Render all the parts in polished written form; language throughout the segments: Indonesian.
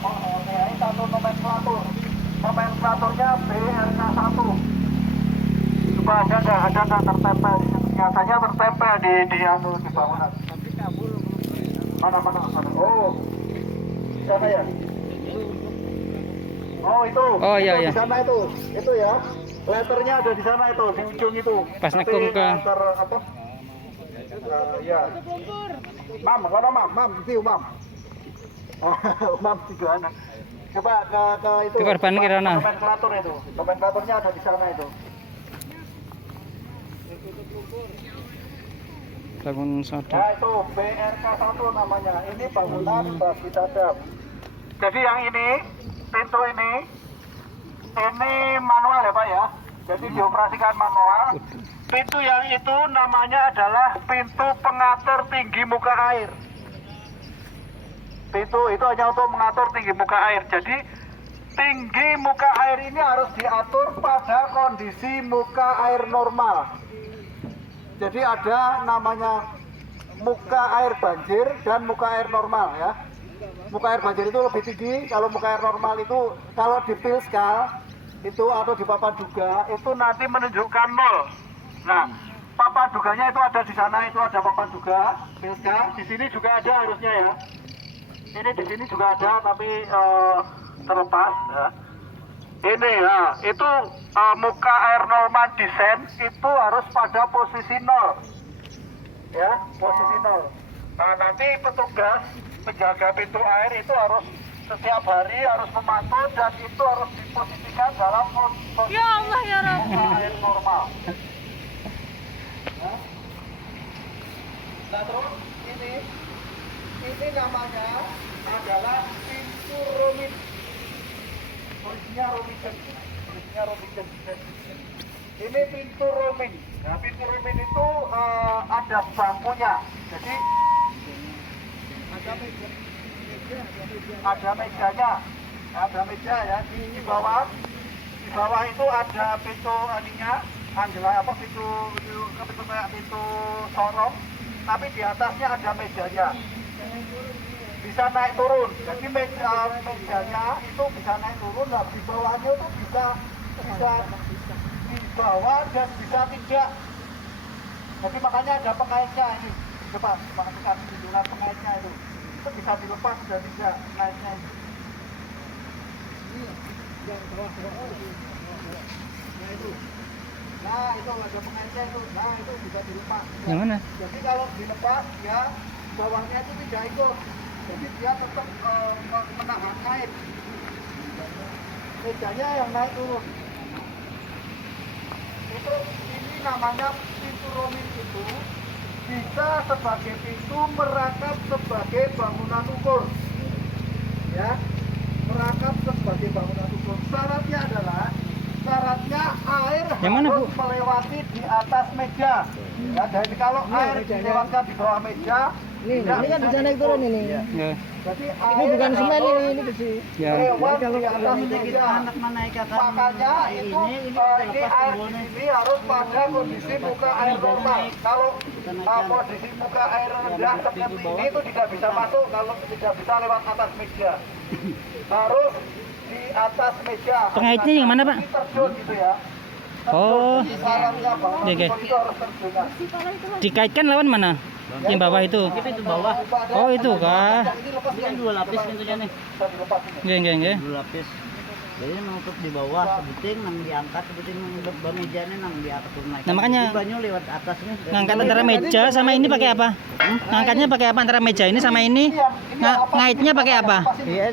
mempunyai satu nomenklatur. Nomenklaturnya BRK1. Coba ada nggak tertempel? Biasanya tertempel di bangunan. Mana? Oh, di sana ya. Oh itu. Oh iya Di iya. sana itu ya. Letternya ada di sana itu, di ujung itu. Pas nekung ke apa? Ya. Mam, mana mam, itu mam. Oh, mam juga anak. Coba ke itu. Ke korban kirana. Nomenklatur itu. Nomenklaturnya ada di sana itu. bangun soda. Nah itu BRK1 namanya. Ini bangunan bagi dadap. Jadi yang ini, pintu ini manual ya Pak ya. Jadi dioperasikan manual. Pintu yang itu namanya adalah pintu pengatur tinggi muka air. Pintu itu hanya untuk mengatur tinggi muka air. Jadi tinggi muka air ini harus diatur pada kondisi muka air normal. Jadi ada namanya muka air banjir dan muka air normal ya. Muka air banjir itu lebih tinggi, kalau muka air normal itu kalau di pilskal itu atau di papan duga itu nanti menunjukkan 0. Nah, papan duganya itu ada di sana, itu ada papan duga pilskal. Di sini juga ada harusnya ya. Ini di sini juga ada tapi terlepas ya. Ini ya, itu muka air normal desain itu harus pada posisi 0. Ya, posisi 0. Nah, nanti petugas penjaga pintu air itu harus setiap hari harus memantau dan itu harus diposisikan dalam posisi Ya Allah ya Rabbi. air normal. Ya. Nah, terus ini namanya adalah pintu rumit. Tulisnya Robinson. Ini pintu roaming. Nah, pintu roaming itu ada bangkunya. Jadi ada mejanya. Ada meja ya di bawah. Di bawah itu ada pintu aninya, pintu kayak pintu sorong. Tapi di atasnya ada mejanya. Bisa naik turun, jadi mejanya itu bisa naik turun, nah di bawahnya itu bisa di bawah dan bisa tidak. Jadi makanya ada pengaitnya ini, coba masukkan tunjukan pengaitnya itu bisa dilepas dan tidak naiknya itu. Nah itu ada pengaitnya itu, nah itu bisa dilepas. Yang mana? Jadi kalau dilepas ya bawahnya itu tidak ikut. Jadi dia tetap menahan air. Mejanya yang naik turun. Ini namanya pintu roaming itu bisa sebagai pintu merakap sebagai bangunan ukur. Ya, merakap sebagai bangunan ukur. Syaratnya adalah air yang mana, harus Bu? melewati di atas meja. Ya, jadi kalau air dilewatkan di bawah meja, ini kan bisa naik turun ini. Ya. jadi Ini bukan semen ini besi. Ya. lewat di atas meja. Makanya itu ini air di sini harus pada kondisi muka air normal. Kalau posisi muka air rendah seperti ini itu tidak bisa masuk kalau tidak bisa lewat atas meja. Harus di atas meja. Pengaitnya yang mana, Pak? Terjun gitu ya. Oh. Sarangnya bawah Oke. itu harus terjun. Dikaitkan lawan mana? Yang bawah itu. Itu bawah. Oh, itu kah? Ini kan 2 lapis pintunya nih. Nggih. 2 lapis. Jadi menutup di bawah, sebuting nang diangkat, sebuting nang mejanya nang di atas naik. Nah, makanya banyu lewat atas nih. ngangkat antara meja sama ini pakai apa? Ngangkatnya pakai apa antara meja ini sama ini? Ngaitnya pakai apa? Iya,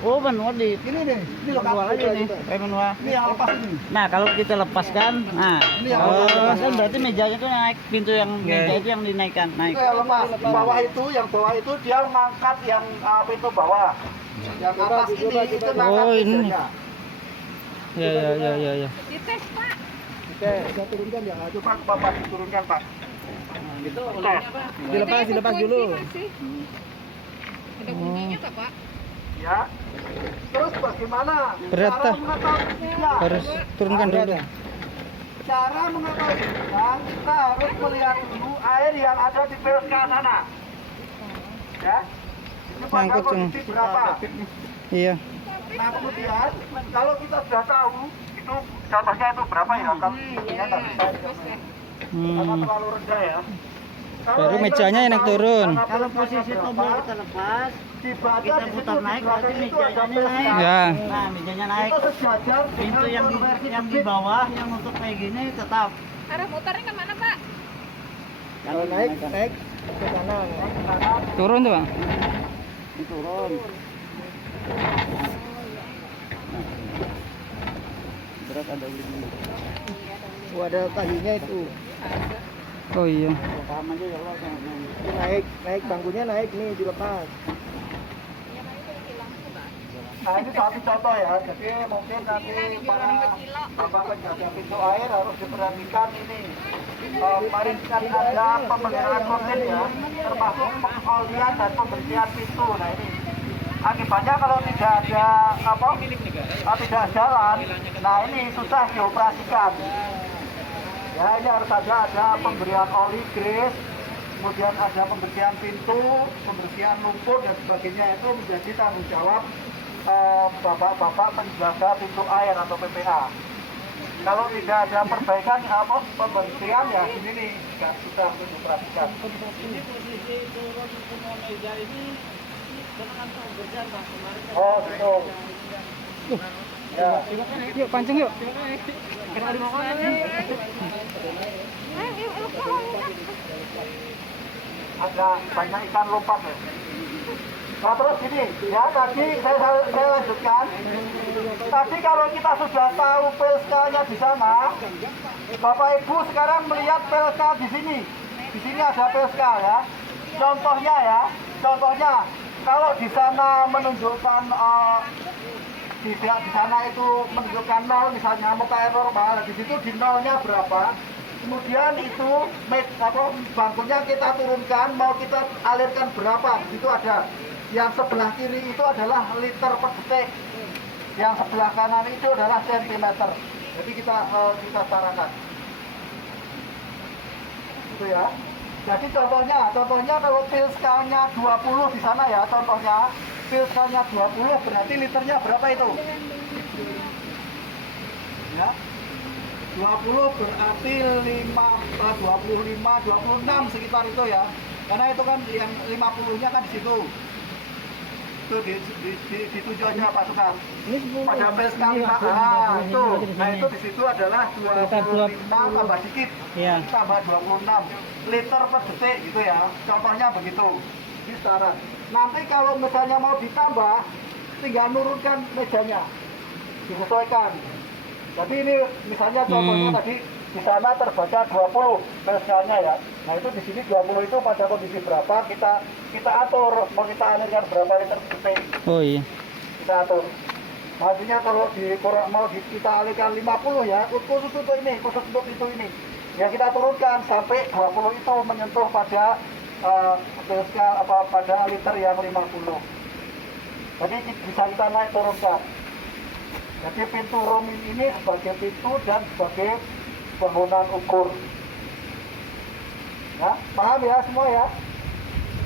manual di Ini nih, ini loh manual aja nih. Manual. Ini yang lepas ini. Nah, kalau kita lepaskan, nah, kalau kita lepaskan berarti mejanya tuh naik, pintu yang meja itu yang dinaikkan, naik. Itu yang lepas. Yang bawah itu dia mengangkat yang pintu bawah. Yang atas ini itu ngangkat Oh, ini. mejanya. Ya. Dites, Pak. Oke, saya turunkan ya. Coba Bapak diturunkan, Pak. Itu Dilepas dulu. Ada bunyinya tak, Pak? Ya. Terus bagaimana? Berat, Cara Tah. mengetahuinya? Harus turunkan dulu. Cara mengetahuinya, kita harus melihat dulu air yang ada di PSK sana. Ya. Kita ini pada Nyangkut, kondisi berapa. Iya. Nah kemudian kalau kita sudah tahu itu contohnya itu berapa ya, kan ini nggak bisa karena terlalu rendah ya. Baru mejanya enak turun. Kalau posisi tombol kita lepas, kita putar naik berarti mejanya naik. Ya. Nah, mejanya naik. Itu sejajar Pintu yang di bawah yang untuk kayak gini tetap. Arah muternya kemana, Pak? Kalau naik ke kanan. Turun tuh, Bang. Turun. Berat ada begini. Oh, ada kakinya itu. Oh iya. Paham aja ya Allah. Itu naik bangkunya naik nih dilepas. Nah ini satu contoh ya, jadi mungkin nanti para bapak penjaga pintu air harus diperhatikan ini. Kemarin kan ada pemeliharaan rutin ya, termasuk pengolian dan pembersihan pintu. Nah ini akibatnya kalau tidak ada tidak jalan, nah ini susah dioperasikan. Ya ini harus ada pemberian oli grease, kemudian ada pembersihan pintu, pembersihan lumpur dan sebagainya, itu menjadi tanggung jawab bapak-bapak penjaga pintu air atau PPA. Kalau tidak ada perbaikan pembersihan ya ini nih nggak susah untuk diperhatikan. Ini posisi turun semua meja ini dengan pembersihan Pak kemarin. Oh betul. Ya. Yuk pancing yuk. Ada banyak ikan lompat ya. Nah terus gini, ya tadi saya lanjutkan. Tadi kalau kita sudah tahu PLK-nya di sana, Bapak Ibu sekarang melihat PLK di sini. Di sini ada PLK ya. Contohnya kalau di sana menunjukkan di sana itu menunjukkan 0 misalnya muka air normal, di situ di nolnya berapa, kemudian itu bangkunya kita turunkan, mau kita alirkan berapa, di situ ada. Yang sebelah kiri itu adalah liter per detik, yang sebelah kanan itu adalah sentimeter. Jadi kita sarakan itu ya. Jadi contohnya kalau PLK-nya 20 di sana ya, contohnya PLK-nya 20 berarti liternya berapa itu? Ya. 20 berarti 26 sekitar itu ya. Karena itu kan yang 50-nya kan di situ. Itu ditunjuk aja Pak Sukar. Ini 10. Pada PLK itu. Nah itu di situ adalah 25 tambah dikit. Iya. Tambah 26 liter per detik gitu ya. Contohnya begitu. Ini syarat. Nanti kalau misalnya mau ditambah, tinggal nurunkan mejanya, disesuaikan. Jadi ini misalnya contohnya tadi di sana terbaca 20 PLK-nya ya. Nah itu di sini 20 itu pada kondisi berapa kita atur, mau kita alirkan berapa liter per detik. Oh iya. Kita atur. Maksudnya kalau kita alihkan 50 ya, khusus untuk itu ini. Ya kita turunkan sampai 20 itu menyentuh pada pada liter yang 50. Jadi bisa kita naik turunkan. Jadi pintu romin ini sebagai pintu dan sebagai bangunan ukur. Ya, paham ya semua ya?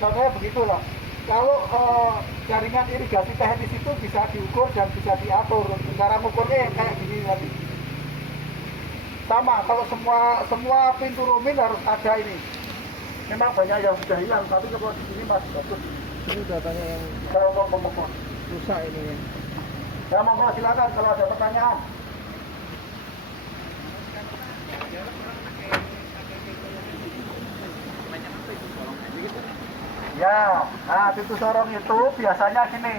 Contohnya begitulah. Kalau jaringan irigasi teknis itu bisa diukur dan bisa diatur. Cara mengukurnya yang kayak gini tadi. Sama, kalau semua pintu romin harus ada ini. Memang banyak yang sudah hilang, tapi kalau di sini masih bagus. Ini udah banyak yang Kalau mau mengukur. rusak ini ya. Ya monggo silakan kalau ada pertanyaan. Ya, nah pintu sorong itu biasanya gini.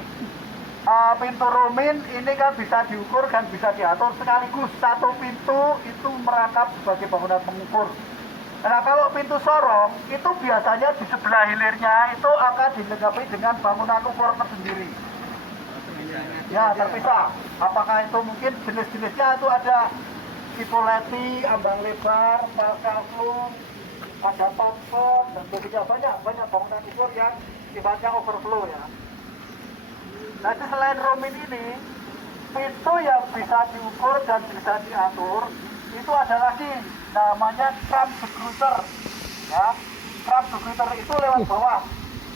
Pintu romin ini kan bisa diukur dan bisa diatur sekaligus. Satu pintu itu merangkap sebagai bangunan pengukur. Nah kalau pintu sorong itu biasanya di sebelah hilirnya itu akan dilengkapi dengan bangunan ukur tersendiri. Ya terpisah. Apakah itu mungkin jenis-jenisnya itu ada tipoleti, ambang lebar, palkaflung, ada pampon dan sebagainya, banyak bangunan ukur yang sifatnya overflow ya. Nanti selain romin ini, pintu yang bisa diukur dan bisa diatur itu ada lagi namanya tram degruiter ya. Tram degruiter itu lewat bawah,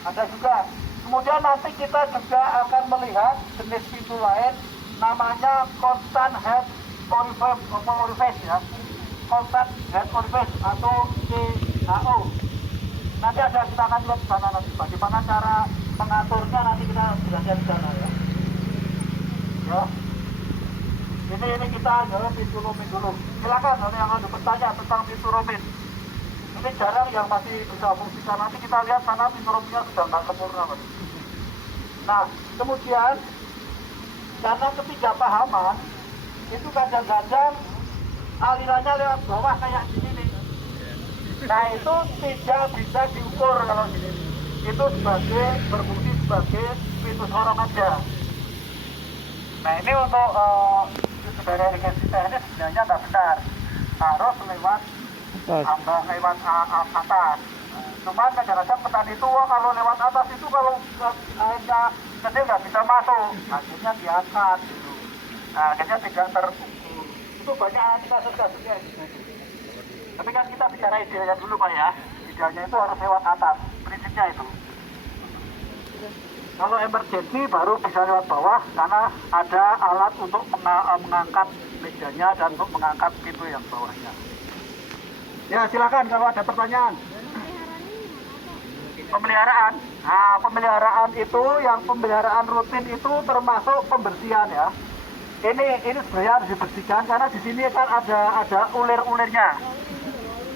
ada juga Kemudian nanti kita juga akan melihat jenis pintu lain namanya constant head orifice ya. Constant head orifice atau CHO. Nanti ada kita akan lihat di sana nanti bagaimana cara mengaturnya, nanti kita jelaskan di sana ya. Ya. Ini kita jalan pintu romin dulu. Silakan nanti yang ada bertanya tentang pintu romin. Ini jarang yang masih bisa fungsikan. Nanti kita lihat sana pintu rominnya sudah nggak sempurna. Nah, kemudian karena ketidakpahaman itu kadang-kadang alirannya lewat bawah kayak gini nih. Nah, itu tidak bisa diukur kalau gini. Itu berfungsi sebagai pintu sorong aja. Nah, ini untuk dari irigasi teknis sebenarnya nggak benar, harus lewat ambang, lewat atas. Cuman kadang-kadang petani itu kalau lewat atas itu kalau airnya kecil nggak bisa masuk, akhirnya diangkat gitu. Nah, akhirnya tidak terukur. Itu banyak kasus-kasusnya gitu. Tapi kan kita bicara idealnya dulu Pak ya. Idealnya itu harus lewat atas, prinsipnya itu. Kalau emergency baru bisa lewat bawah karena ada alat untuk mengangkat mejanya dan untuk mengangkat pintu yang bawahnya. Ya silakan kalau ada pertanyaan. Pemeliharaan. Nah, pemeliharaan itu yang pemeliharaan rutin itu termasuk pembersihan ya. Ini sebenarnya harus dibersihkan karena di sini kan ada ulir-ulirnya.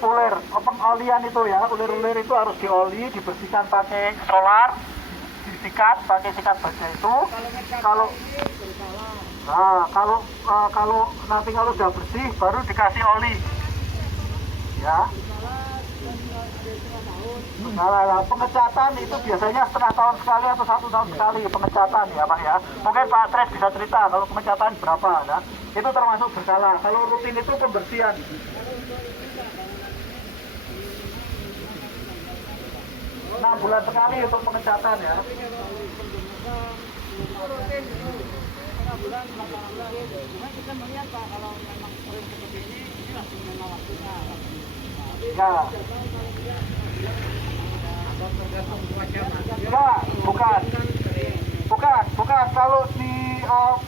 Ulir, pengolian itu ya, ulir-ulir itu harus dioli, dibersihkan pakai solar. Disikat pakai sikat baja itu. Kalau nanti kalau sudah bersih baru dikasih oli ya. Nah, pengecatan itu biasanya setengah tahun sekali atau 1 tahun sekali pengecatan ya Pak ya. Mungkin Pak Tres bisa cerita kalau pengecatan berapa ya. Itu termasuk berkala. Kalau rutin itu pembersihan. 6 bulan sekali untuk pengecatan ya. Ya. Enggak, bukan. Kalau di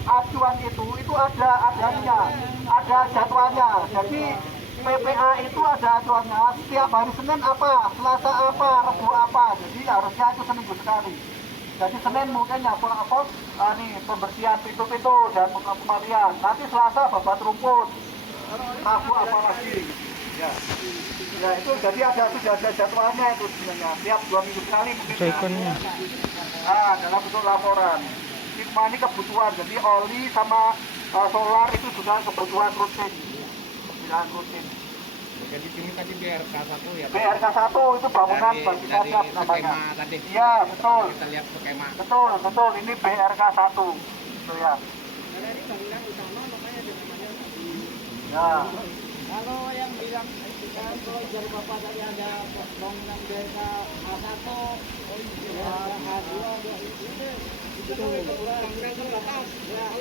acuan itu ada adanya, ada jadwalnya. Jadi PPA itu ada acuannya. Setiap hari Senin apa, Selasa apa, Rabu apa. Jadi harusnya itu seminggu sekali. Jadi Senin mungkin nyapu pembersihan pintu-pintu dan pengalian. Nanti Selasa babat rumput. Rabu apa lagi? Ya. Ya itu jadi sudah ada jadwalnya itu sebenarnya. Tiap 2 minggu sekali mungkin. Ya. Nah, dalam bentuk laporan. Ini kebutuhan. Jadi oli sama solar itu sudah kebutuhan rutin. Rutin. Jadi sini tadi BRK 1 ya Pak? BRK 1 itu bangunan bagi kasab namanya. Iya, betul. Kita lihat skema. Betul. Ini BRK 1. Itu ya. Karena ini bangunan utama makanya namanya. Ya. Kalau yang bilang kalau dari Bapak tadi ada bangunan BRK A1,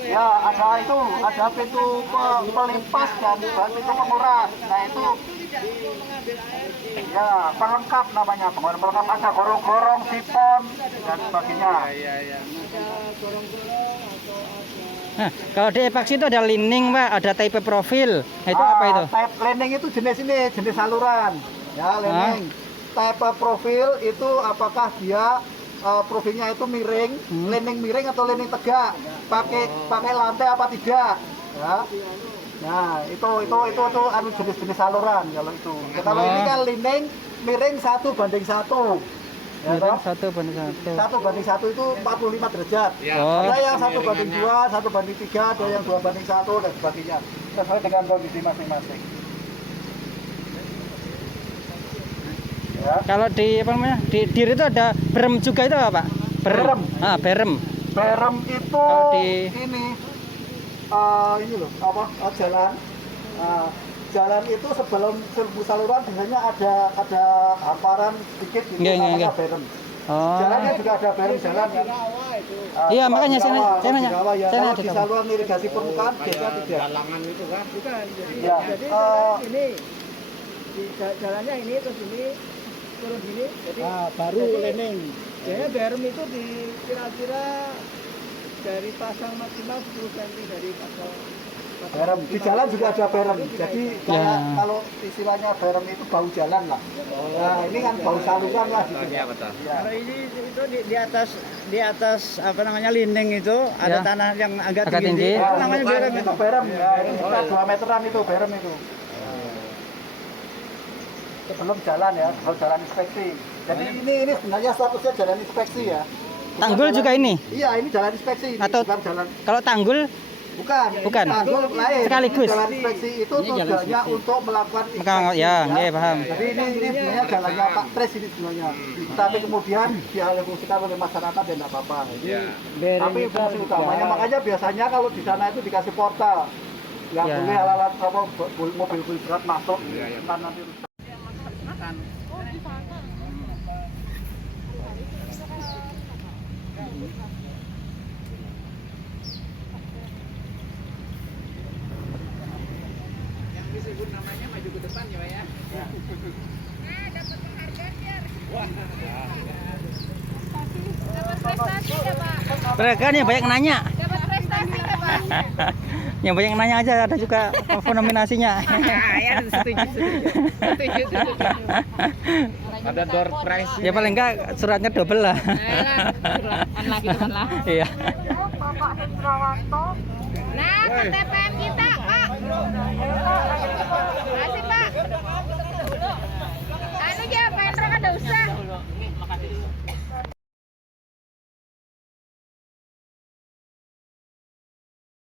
Ya, ada pintu pelimpas dan pintu penguras. Nah itu ya pelengkap namanya, pelengkap ada gorong-gorong, sifon dan sebagainya. Nah, kalau di epoxy itu ada lining Pak, ada type profil. Nah, itu apa itu? Type lining itu jenis saluran. Ya, lining. Type profil itu apakah dia profilnya itu miring, lining miring atau lining tegak, pakai lantai apa tidak, ya. Nah itu jenis saluran kalau itu. Kalau ini kan lining miring 1:1, ya, miring 1:1. 1:1 itu 45 derajat. Oh. Ada yang 1:2, 1:3, ada yang 2:1 dan sebagainya. Sesuai dengan kondisi masing-masing. Ya. Kalau di apa namanya? Di dir itu ada berem juga itu apa Pak? Berem. Ah, berem. Berem itu Kalau ini loh jalan. Jalan itu sebelum saluran biasanya ada hamparan sedikit gitu namanya berem. Oh. Jalannya juga ada berem jalan kan. Iya, makanya saya nanya. Ya. Saya Kalau nanya di saluran irigasi permukaan biasanya tidak. Galangan itu kan? Bukan. Ya. Jadi ini di jalannya ini terus ini turun gini. Jadi baru lining. Jadi berem itu kira-kira dari pasang maksimal 10 cm dari pasang. Berem di jalan juga ada berem. Jadi kayak kalau istilahnya berem itu bau jalan lah. Nah, ini kan bau saluran lah gitu. Iya betul. Ya. Kalau ini itu di atas apa namanya linding itu ada Ya. tanah yang agak Agak tinggi. Itu namanya berem itu itu. berem. Ya, ini sekitar 2 meteran itu berem itu. Sebelum jalan ya, sebelum jalan inspeksi. Jadi ini sebenarnya statusnya jalan inspeksi ya. Bukan Tanggul jalan- juga ini? Iya, ini jalan inspeksi. Ini Atau- bukan jalan. Kalau tanggul Bukan. Bukan. Tanggul lain. Sekaligus. Jalan inspeksi itu tujuannya untuk melakukan inspeksi. ya, nggih paham. Jadi ini sebenarnya jalannya Pak Pres ini sebenarnya. Tapi kemudian dialihfungsikan oleh masyarakat ya nggak apa-apa. Iya. Tapi fungsi utamanya makanya biasanya kalau di sana itu dikasih portal. Nggak Ya. boleh alat apa mobil-mobil berat masuk. Iya, iya. Ntar nanti rusak. Dapat prestasi ya Pak? Mereka nih banyak nanya. Dapat prestasi ya Pak? Yang banyak nanya aja ada juga nominasinya. Ada door prize. Ya paling enggak suratnya double lah. Lagi teman lah. Iya. Bapak Hendrawanto. Nah, KTPM kita Pak.